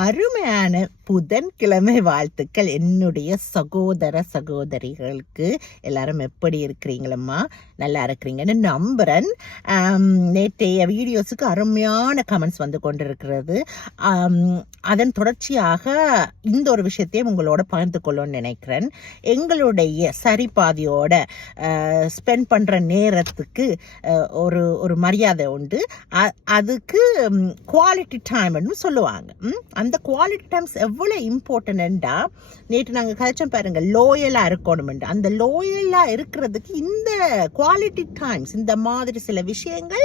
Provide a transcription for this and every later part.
அருமையான புதன்கிழமை வாழ்த்துக்கள் என்னுடைய சகோதர சகோதரிகளுக்கு. எல்லாரும் எப்படி இருக்கிறீங்களம்மா? நல்லா இருக்கிறீங்கன்னு நம்புறேன். நேற்றைய வீடியோஸுக்கு அருமையான கமெண்ட்ஸ் வந்து கொண்டிருக்கிறது. அதன் தொடர்ச்சியாக இந்த ஒரு விஷயத்தையும் உங்களோட பகிர்ந்து கொள்ளணும்னு நினைக்கிறேன். எங்களுடைய சரிபாதியோட ஸ்பெண்ட் பண்ணுற நேரத்துக்கு ஒரு மரியாதை உண்டு. அதுக்கு குவாலிட்டி டைம்னு சொல்லுவாங்க. அந்த குவாலிட்டி டைம்ஸ் எவ்வளோ இம்பார்ட்டன்டா நேற்று நாங்கள் கதைச்சோம் பாருங்க, லோயலாக இருக்கணும்ண்டு. அந்த லோயலாக இருக்கிறதுக்கு இந்த குவாலிட்டி டைம்ஸ், இந்த மாதிரி சில விஷயங்கள்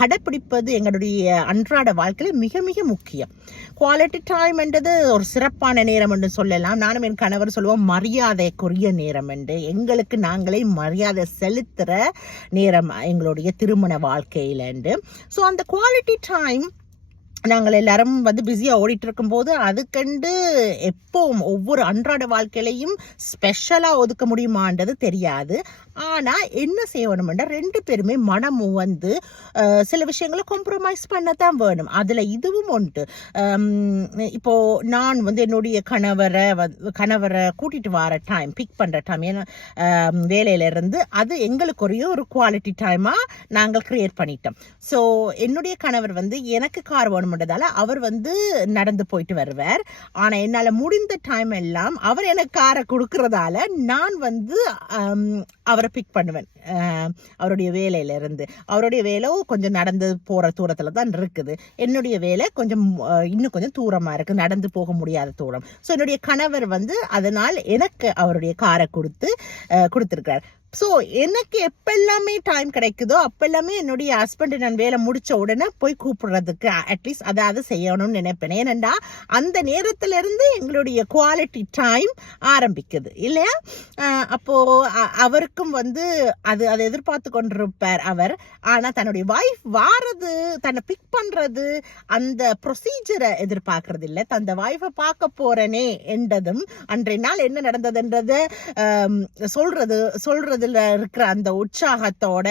கடைப்பிடிப்பது எங்களுடைய அன்றாட வாழ்க்கையில் மிக மிக முக்கியம். குவாலிட்டி டைம் என்றது ஒரு சிறப்பான நேரம் என்று சொல்லலாம். நானும் என் கணவர் சொல்லுவோம் மரியாதைக்குரிய நேரம் என்று. எங்களுக்கு நாங்களே மரியாதை செலுத்துகிற நேரம் எங்களுடைய திருமண வாழ்க்கையிலண்டு. ஸோ அந்த குவாலிட்டி டைம் நாங்கள் எல்லாரும் வந்து பிஸியாக ஓடிட்டு இருக்கும்போது அதுக்கண்டு எப்பவும் ஒவ்வொரு அன்றாட வாழ்க்கையிலையும் ஸ்பெஷலாக ஒதுக்க முடியுமான்றது தெரியாது. ஆனால் என்ன செய்யணும்னா ரெண்டு பேருமே மனமும் வந்து சில விஷயங்களை காம்ப்ரமைஸ் பண்ணத்தான் வேணும். அதில் இதுவும் உண்டு. இப்போது நான் வந்து என்னுடைய கணவரை கூட்டிகிட்டு வர டைம், பிக் பண்ணுற டைம், ஏன்னா வேலையிலேருந்து அது எங்களுக்கு ஒரு குவாலிட்டி டைமாக நாங்கள் க்ரியேட் பண்ணிட்டோம். ஸோ என்னுடைய கணவர் வந்து எனக்கு கார் வேணும்ன்றதால அவர் வந்து நடந்து போயிட்டு வருவார். ஆனால் என்னால் முடிந்த டைம் எல்லாம் அவர் எனக்கு காரை கொடுக்கறதால நான் வந்து அவரை பிக் பண்ணுவேன். அவருடைய வேலையிலிருந்து, அவருடைய வேலை கொஞ்சம் நடந்து போகிற தூரத்தில் தான் இருக்குது. என்னுடைய வேலை இன்னும் கொஞ்சம் தூரமாக இருக்குது, நடந்து போக முடியாத தூரம். ஸோ என்னுடைய கணவர் வந்து அதனால் எனக்கு அவருடைய காரை கொடுத்துருக்கார். ஸோ எனக்கு எப்பெல்லாமே டைம் கிடைக்குதோ அப்பெல்லாமே என்னுடைய ஹஸ்பண்ட் நான் வேலை முடிச்ச உடனே போய் கூப்பிடுறதுக்கு அட்லீஸ்ட் அதாவது செய்யணும்னு நினைப்பேன். ஏனெண்டா அந்த நேரத்திலிருந்து எங்களுடைய குவாலிட்டி டைம் ஆரம்பிக்குது இல்லையா? அப்போ அவருக்கும் வந்து அதை எதிர்பார்த்து கொண்டிருப்பார் அவர். ஆனால் தன்னுடைய வைஃப் வாரது, தன்னை பிக் பண்றது, அந்த ப்ரொசீஜரை எதிர்பார்க்கறது இல்லை. தந்த வைஃபை பார்க்க போறேனே என்றதும் அன்றைய நாள் என்ன நடந்ததுன்றத சொல்றதுல இருக்கிற அந்த உற்சாகத்தோட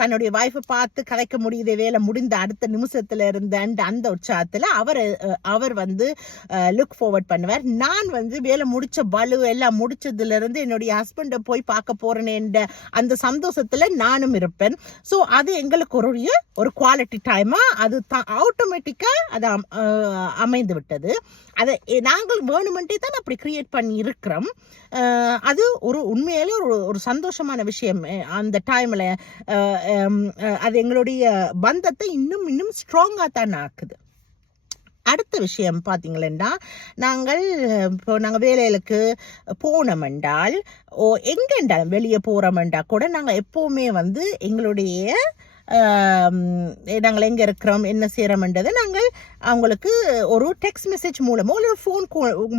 தன்னுடைய வைஃபை பார்த்து கதைக்க முடியுது, வேலை முடிந்த அடுத்த நிமிஷத்துல இருந்த அந்த உற்சாகத்துல அவர் வந்து லுக் ஃபார்வர்ட் பண்ணுவார். நான் வந்து வேலை முடிச்ச பலு எல்லாம் முடிச்சதுல இருந்து என்னுடைய ஹஸ்பண்டை போய் பார்க்க போறேன்னு அந்த சந்தோஷத்துல நானும் இருப்பேன். ஸோ அது எங்களுக்கு ஒரு குவாலிட்டி டைமா அது ஆட்டோமேட்டிக்கா அது அமைந்து விட்டது. அதை நாங்கள் வேணுமென்றே தான் அப்படி கிரியேட் பண்ணி இருக்கிறோம். அது உண்மையிலே ஒரு சந்தோஷமான விஷயம். அந்த டைம்ல அது எங்களுடைய பந்தத்தை இன்னும் ஸ்ட்ராங்கா தான் ஆக்குது. அடுத்த விஷயம் பார்த்தீங்களா, நாங்கள் வேலைகளுக்கு போனோமென்றால் எங்கென்றாலும் வெளியே போகிறோமென்றா கூட நாங்கள் எப்போவுமே வந்து எங்களுடைய நாங்கள் எங்கே இருக்கிறோம் என்ன செய்கிறோம்ன்றதை நாங்கள் அவங்களுக்கு ஒரு டெக்ஸ்ட் மெசேஜ் மூலமோ இல்லை ஃபோன்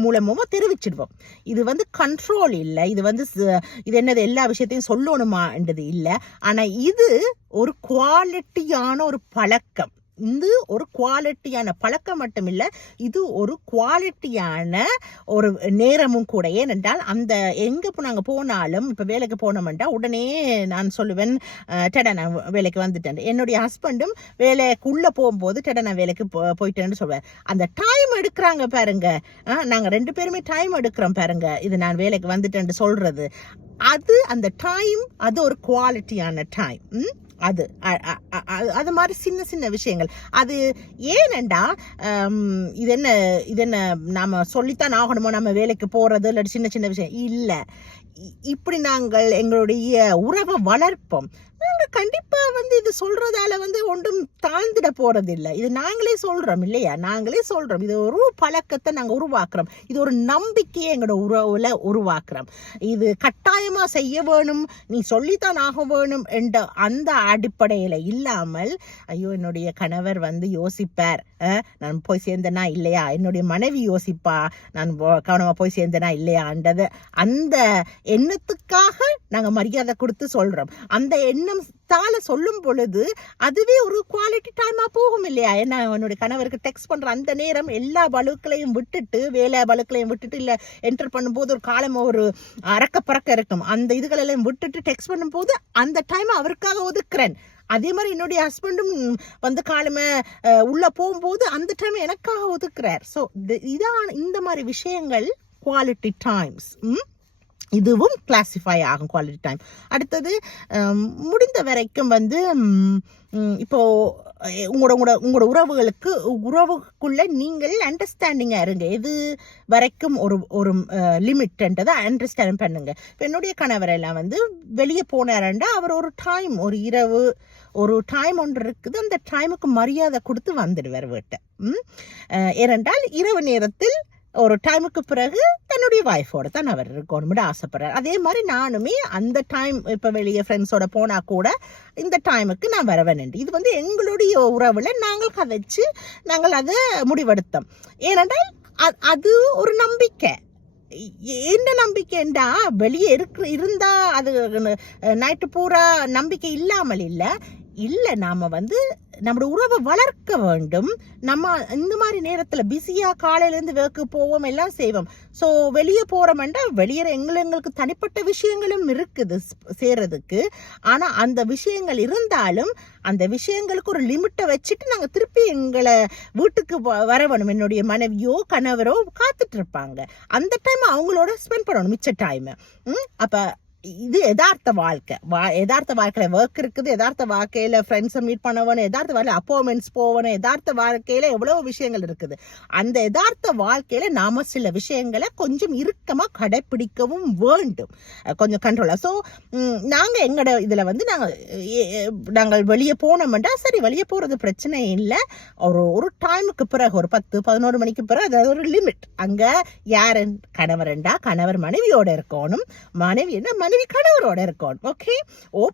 மூலமோ தெரிவிச்சிடுவோம். இது வந்து கண்ட்ரோல் இல்லை, இது என்னது எல்லா விஷயத்தையும் சொல்லணுமான்றது இல்லை. ஆனால் இது ஒரு குவாலிட்டியான ஒரு பழக்கம். இது ஒரு குவாலிட்டியான பழக்கம் மட்டும் இல்லை, இது ஒரு குவாலிட்டியான ஒரு நேரமும் கூட. ஏனென்றால் அந்த எங்கே நாங்கள் போனாலும், இப்போ வேலைக்கு போனோம்டா உடனே நான் சொல்லுவேன் டெடா நான் வேலைக்கு வந்துட்டேன். என்னுடைய ஹஸ்பண்டும் வேலைக்குள்ளே போகும்போது டெடா நான் வேலைக்கு போயிட்டேன்னு சொல்லுவேன். அந்த டைம் எடுக்கிறாங்க பாருங்க, நாங்கள் ரெண்டு பேருமே டைம் எடுக்கிறோம் பாருங்க, இது நான் வேலைக்கு வந்துட்டேன்னு சொல்றது, அந்த டைம் அது ஒரு குவாலிட்டியான டைம். அது மாதிரி சின்ன சின்ன விஷயங்கள். அது ஏனண்டா இது என்ன நாம சொல்லித்தான் ஆகணுமோ நம்ம வேலைக்கு போறது இல்லை, சின்ன சின்ன விஷயம் இல்லை. இப்படி நாங்கள் எங்களுடைய உறவை வளர்ப்போம். நாங்கள் கண்டிப்பாக வந்து இது சொல்றதால வந்து ஒன்றும் தாழ்ந்துட போறது இல்லை. இது நாங்களே சொல்றோம் இல்லையா? நாங்களே சொல்றோம். இது ஒரு பழக்கத்தை நாங்கள் உருவாக்குறோம். இது ஒரு நம்பிக்கையை எங்களோட உறவுல உருவாக்குறோம். இது கட்டாயமா செய்ய வேணும், நீ சொல்லித்தான் ஆக வேணும் என்ற அந்த அடிப்படையில இல்லாமல், ஐயோ என்னுடைய கணவர் வந்து யோசிப்பார் நான் போய் சேர்ந்தனா இல்லையா, என்னுடைய மனைவி யோசிப்பா நான் கவனமா போய் சேர்ந்தனா இல்லையான்றது, அந்த எண்ணத்துக்காக நாங்கள் மரியாதை கொடுத்து சொல்றோம். அந்த எண்ணம் சொல்லும் பொழுது அதுவே ஒரு குவாலிட்டி டைமா போகும் இல்லையா? ஏன்னா என்னுடைய கணவருக்கு டெக்ஸ்ட் பண்ற அந்த நேரம் எல்லா பலுக்களையும் விட்டுட்டு, வேலை பலுக்களையும் விட்டுட்டு, இல்ல என்டர் பண்ணும்போது ஒரு காலம் ஒரு அறக்க பறக்க இருக்கும், அந்த இதுகளெல்லாம் விட்டுட்டு டெக்ஸ்ட் பண்ணும்போது அந்த டைம் அவருக்காக ஒதுக்குறேன். அதே மாதிரி என்னுடைய ஹஸ்பண்டும் வந்து காலமே உள்ள போகும்போது அந்த டைம் எனக்காக ஒதுக்குறார். ஸோ இதான் இந்த மாதிரி விஷயங்கள் குவாலிட்டி டைம்ஸ். இதுவும் கிளாசிஃபை ஆகும் குவாலிட்டி டைம். அடுத்தது முடிந்த வரைக்கும் வந்து இப்போ உங்களோட உறவுக்குள்ள நீங்கள் அண்டர்ஸ்டாண்டிங்காக இருங்க. எது வரைக்கும் ஒரு லிமிட்ன்றதை அண்டர்ஸ்டாண்ட் பண்ணுங்க. இப்போ என்னுடைய கணவரெல்லாம் வந்து வெளியே போனாரண்டா அவர் ஒரு டைம், ஒரு இரவு ஒரு டைம் ஒன்று இருக்குது, அந்த டைமுக்கு மரியாதை கொடுத்து வந்துடுவார் வீட்டை. ஏனென்றால் இரவு நேரத்தில் ஒரு டைமுக்கு பிறகு தன்னுடைய வைஃபோட தான் அவர் இருக்கணும்னு ஆசைப்படுறார். அதே மாதிரி நானுமே அந்த டைம் இப்போ வெளியே ஃப்ரெண்ட்ஸோட போனால் கூட இந்த டைமுக்கு நான் வர வேணும். இது வந்து எங்களுடைய உறவில் நாங்கள் கதைச்சு நாங்கள் அதை முடிவெடுத்தோம். ஏனென்றால் அது ஒரு நம்பிக்கை. என்ன நம்பிக்கைண்டா வெளியே இருந்தா அது நைட்டு பூரா நம்பிக்கை இல்லாமல் இல்லை நாம வந்து நம்மளோட உறவை வளர்க்க வேண்டும். நம்ம இந்த மாதிரி நேரத்தில் பிஸியாக காலையிலேருந்து வேர்க்கு போவோம், எல்லாம் செய்வோம். ஸோ வெளியே போகிறோம்னா வெளியே எங்களுக்கு தனிப்பட்ட விஷயங்களும் இருக்குது செய்கிறதுக்கு. ஆனால் அந்த விஷயங்கள் இருந்தாலும் அந்த விஷயங்களுக்கு ஒரு லிமிட்டை வச்சுட்டு நாங்கள் திருப்பி எங்களை வீட்டுக்கு வர வேணும். என்னுடைய மனைவியோ கணவரோ காத்துட்டு இருப்பாங்க. அந்த டைம் அவங்களோட ஸ்பெண்ட் பண்ணணும் மிச்ச டைம். அப்போ இது யதார்த்த வாழ்க்கை. யதார்த்த வாழ்க்கையில ஒர்க் இருக்குது, யதார்த்த வாழ்க்கையில ஃப்ரெண்ட்ஸை மீட் பண்ணவனும், யதார்த்த வாழ்க்கை அப்பாயின்மெண்ட்ஸ் போவணும், யதார்த்த வாழ்க்கையில எவ்வளவு விஷயங்கள் இருக்குது. அந்த யதார்த்த வாழ்க்கையில நாம சில விஷயங்களை கொஞ்சம் இறுக்கமா கடைபிடிக்கவும் வேண்டும், கொஞ்சம் கண்ட்ரோலா. ஸோ நாங்க எங்களோட இதுல வந்து நாங்கள் வெளியே போனோம்டா சரி, வெளியே போறது பிரச்சனை இல்லை. ஒரு டைமுக்கு பிறகு ஒரு 10-11 மணிக்கு பிறகு அதாவது ஒரு லிமிட். அங்க யாரு கணவர்ண்டா கணவர் மனைவியோட இருக்கணும், மனைவி என்ன மனைவி கணவரோட இருக்கணும். ஓகே,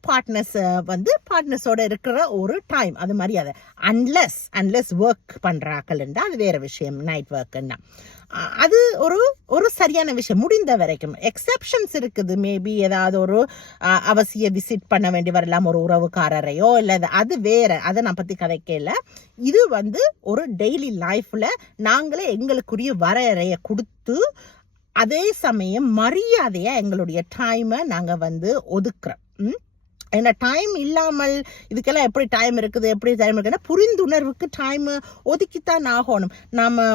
பார்ட்னர்ஸ் வந்து பார்ட்னர்ஸோட இருக்கிற ஒரு டைம் அது மரியாதை. அன்லெஸ் ஒர்க் பண்றாக்கள்ண்டா அது வேற விஷயம். நைட் ஒர்க்குன்னா அது ஒரு சரியான விஷயம். முடிந்த வரைக்கும் எக்ஸெப்ஷன்ஸ் இருக்குது. மேபி ஏதாவது ஒரு அவசிய விசிட் பண்ண வேண்டி வரலாம் ஒரு உறவுக்காரரையோ, இல்லை அது வேற, அதை நான் பத்தி கதைக்கல. இது வந்து ஒரு டெய்லி லைஃப்ல நாங்களே எங்களுக்குரிய வரையறையை கொடுத்து அதே சமயம் மரியாதையா எங்களுடைய டைமை நாங்க வந்து ஒதுக்குறோம். ஏன்னா டைம் இல்லாமல் இதுக்கெல்லாம் எப்படி டைம் இருக்குது, எப்படி டைம் இருக்குன்னா புரிந்துணர்வுக்கு டைம் ஒதுக்கித்தான் ஆகணும். நாம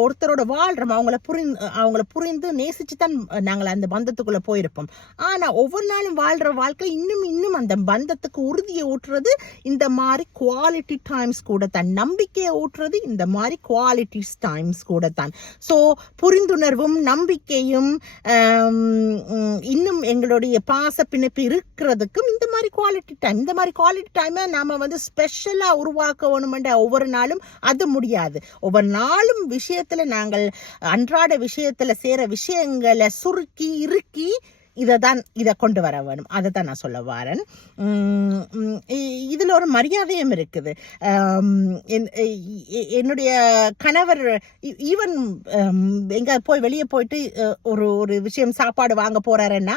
ஒருத்தரோட வாழ்றோம், அவங்கள புரிந்து நேசிச்சு தான் நாங்கள் அந்த பந்தத்துக்குள்ள போயிருப்போம். ஆனா ஒவ்வொரு நாளும் வாழ்ற வாழ்க்கை இன்னும் அந்த பந்தத்துக்கு உறுதியை ஊட்டுறது இந்த மாதிரி குவாலிட்டி டைம்ஸ் கூட தான். நம்பிக்கையை ஊட்டுறது இந்த மாதிரி குவாலிட்டி டைம்ஸ் கூட தான். ஸோ புரிந்துணர்வும் நம்பிக்கையும் இன்னும் எங்களுடைய பாச பிணைப்பு இருக்கிறதுக்கும் இந்த மாதிரி குவாலிட்டி டைமை நாம வந்து ஸ்பெஷலா உருவாக்கணும்ன்ற ஒவ்வொரு நாளும் அது முடியாது. ஒவ்வொரு நாளும் விஷயத்துல நாங்கள் அன்றாட விஷயத்துல சேர விஷயங்களை சுருக்கி இறுக்கி இதை கொண்டு வர வேணும். அதை தான் நான் சொல்ல வரேன். இதுல ஒரு மரியாதையும் இருக்குது. என்னுடைய கணவர் ஈவன் எங்க வெளியே போயிட்டு ஒரு விஷயம் சாப்பாடு வாங்க போறாருன்னா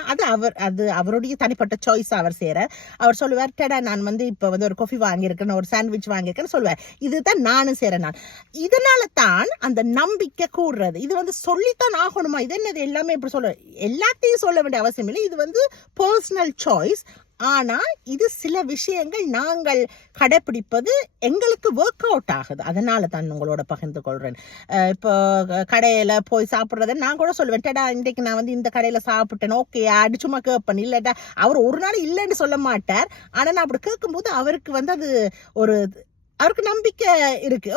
அது அவருடைய தனிப்பட்ட சாய்ஸ். அவர் செய்யறார். அவர் சொல்லுவார், டேடா நான் வந்து இப்ப வந்து ஒரு காஃபி வாங்கியிருக்கேன், ஒரு சாண்ட்விச் வாங்கியிருக்கேன்னு சொல்லுவார். இதுதான் நானும் செய்யறேன். நான் இதனால தான் அந்த நம்பிக்கை கூடுறது. இது வந்து சொல்லித்தான் ஆகணுமா? இது என்னது எல்லாமே இப்படி சொல்ல, எல்லாத்தையும் சொல்ல வேண்டிய அவசியம் இல்லை. இது வந்து பர்சனல் சாய்ஸ். ஆனா இது சில விஷயங்கள் நாங்கள் கடைபிடிப்பது எங்களுக்கு ஒர்க் அவுட் ஆகுது. அதனால தான் உங்களோட பகிர்ந்து கொள்றேன். இப்போ கடையில போய் சாப்பிட்றத நான் கூட சொல்லுவேன், டேடா இன்றைக்கு நான் வந்து இந்த கடையில சாப்பிட்டேன், ஓகே அடி சும்மா கேட்பேன். இல்லட்டா அவர் ஒரு நாள் இல்லைன்னு சொல்ல மாட்டார். ஆனா நான் அப்படி கேட்கும்போது அவருக்கு வந்து அது அவருக்கு நம்பிக்கை இருக்கு.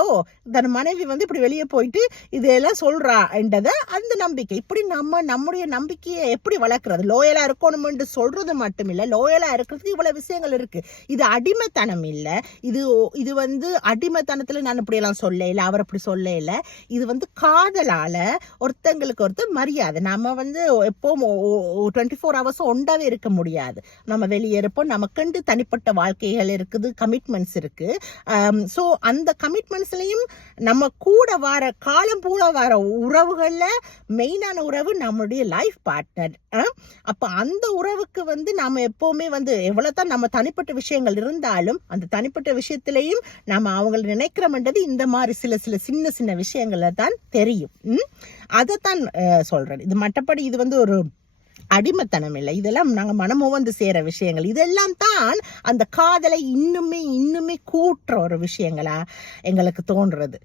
தன் மனைவி வந்து இப்படி வெளியே போயிட்டு இதெல்லாம் சொல்றா என்றதை அந்த நம்பிக்கை. இப்படி நம்முடைய நம்பிக்கையை எப்படி வளர்க்கறது? லோயலா இருக்கணும்னு சொல்றது மட்டும் இல்ல, லோயலா இருக்கிறதுக்கு இவ்வளவு விஷயங்கள் இருக்கு. இது அடிமைத்தனம் இல்ல. இது வந்து அடிமைத்தனத்துல நான் இப்படி எல்லாம் சொல்ல இல்லை, அவர் அப்படி சொல்ல இல்லை. இது வந்து காதலால ஒருத்தங்களுக்கு ஒருத்தர் மரியாதை. நம்ம வந்து எப்பவும் 24 hours ஒண்டாவே இருக்க முடியாது. நம்ம வெளியே இருப்போம், நமக்குண்டு தனிப்பட்ட வாழ்க்கைகள் இருக்குது, கமிட்மெண்ட்ஸ் இருக்கு. ஸோ அந்த கமிட்மெண்ட்ஸ்லையும் நம்ம கூட வர காலம் பூரா வர உறவுகள்ல மெயினான உறவு நம்மளுடைய லைஃப் பார்ட்னர். அப்ப அந்த உறவுக்கு வந்து நாம எப்பவுமே வந்து எவ்வளவுதான் நம்ம தனிப்பட்ட விஷயங்கள் இருந்தாலும் அந்த தனிப்பட்ட விஷயத்திலையும் நம்ம அவங்களை நினைக்கிறோம்ன்றது இந்த மாதிரி சில சின்ன விஷயங்கள்ல தான் தெரியும். அதைத்தான் சொல்றேன். இது மற்றபடி இது வந்து ஒரு அடிமைத்தனம் இல்லை. இதெல்லாம் நாங்கள் மனமும் வந்து சேர விஷயங்கள். இதெல்லாம் தான் அந்த காதலை இன்னுமே கூட்டுற ஒரு விஷயங்களா எங்களுக்கு தோன்றுறது.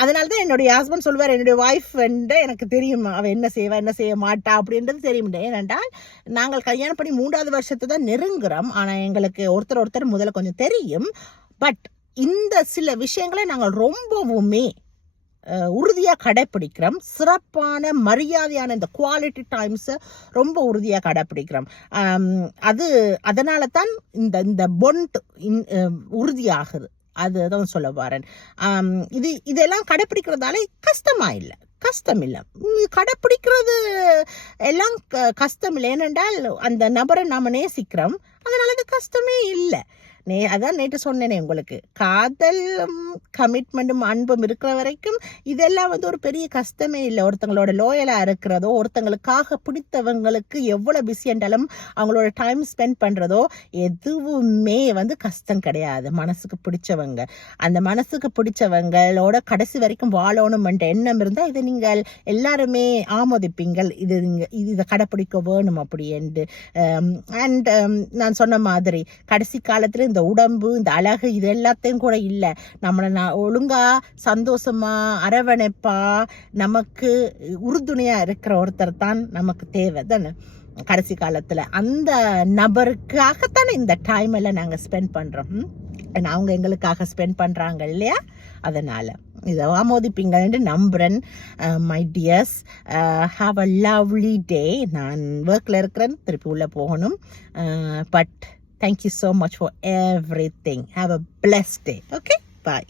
அதனால தான் என்னுடைய ஹஸ்பண்ட் சொல்வார், என்னுடைய ஒய்ஃப் வந்து எனக்கு தெரியும் அவள் என்ன செய்வா என்ன செய்ய மாட்டா அப்படின்றது தெரியும். ஏனென்றால் நாங்கள் கல்யாணம் பண்ணி 3வது வருஷத்தை தான் நெருங்குறோம். ஆனால் எங்களுக்கு ஒருத்தர் முதல்ல கொஞ்சம் தெரியும். பட் இந்த சில விஷயங்களை நாங்கள் ரொம்பவுமே உறுதியாக கடைப்பிடிக்கிறோம். சிறப்பான மரியாதையான இந்த குவாலிட்டி டைம்ஸை ரொம்ப உறுதியாக கடைப்பிடிக்கிறோம். அதனால தான் இந்த பொண்ட் உறுதியாகுது. அதுதான் சொல்ல வரேன். இதெல்லாம் கடைப்பிடிக்கிறதால கஷ்டம் இல்லை. கடைப்பிடிக்கிறது எல்லாம் கஷ்டம் இல்லை. ஏனென்றால் அந்த நபரை நாம் நேசிக்கிறோம். அதனால அது கஷ்டமே இல்லை. அதான் நேற்று சொன்னேனே உங்களுக்கு, காதலும் கமிட்மெண்ட்டும் அன்பும் இருக்கிற வரைக்கும் இதெல்லாம் வந்து ஒரு பெரிய கஷ்டமே இல்லை. ஒருத்தங்களோட லோயலாக இருக்கிறதோ, ஒருத்தங்களுக்காக பிடித்தவங்களுக்கு எவ்வளோ பிஸி என்றாலும் அவங்களோட டைம் ஸ்பெண்ட் பண்ணுறதோ எதுவுமே வந்து கஷ்டம் கிடையாது. மனசுக்கு பிடிச்சவங்க, அந்த மனசுக்கு பிடிச்சவங்களோட கடைசி வரைக்கும் வாழணும்ன்ற எண்ணம் இருந்தால் இதை நீங்கள் எல்லாருமே ஆமோதிப்பீங்கள். இதை கடைப்பிடிக்க வேணும் அப்படி என்று. அண்ட் நான் சொன்ன மாதிரி கடைசி காலத்தில் இந்த உடம்பு, இந்த அழகு, இது எல்லாத்தையும் கூட இல்லை. நம்மளை ஒழுங்கா சந்தோஷமா அரவணைப்பா நமக்கு உறுதுணையா இருக்கிற ஒருத்தர் தான் நமக்கு தேவை தானே கடைசி காலத்துல. அந்த நபருக்காகத்தானே இந்த டைம் எல்லாம் நாங்க ஸ்பெண்ட் பண்றோம். அவங்க எங்களுக்காக ஸ்பெண்ட் பண்றாங்க இல்லையா? அதனால இதை ஆமோதிப்பீங்கன்னு நம்புறேன். My tears, have a lovely day. நான் ஒர்க்ல இருக்கிறேன், திருப்பி உள்ள போகணும். But thank you so much for everything. Have a blessed day. Okay? Bye.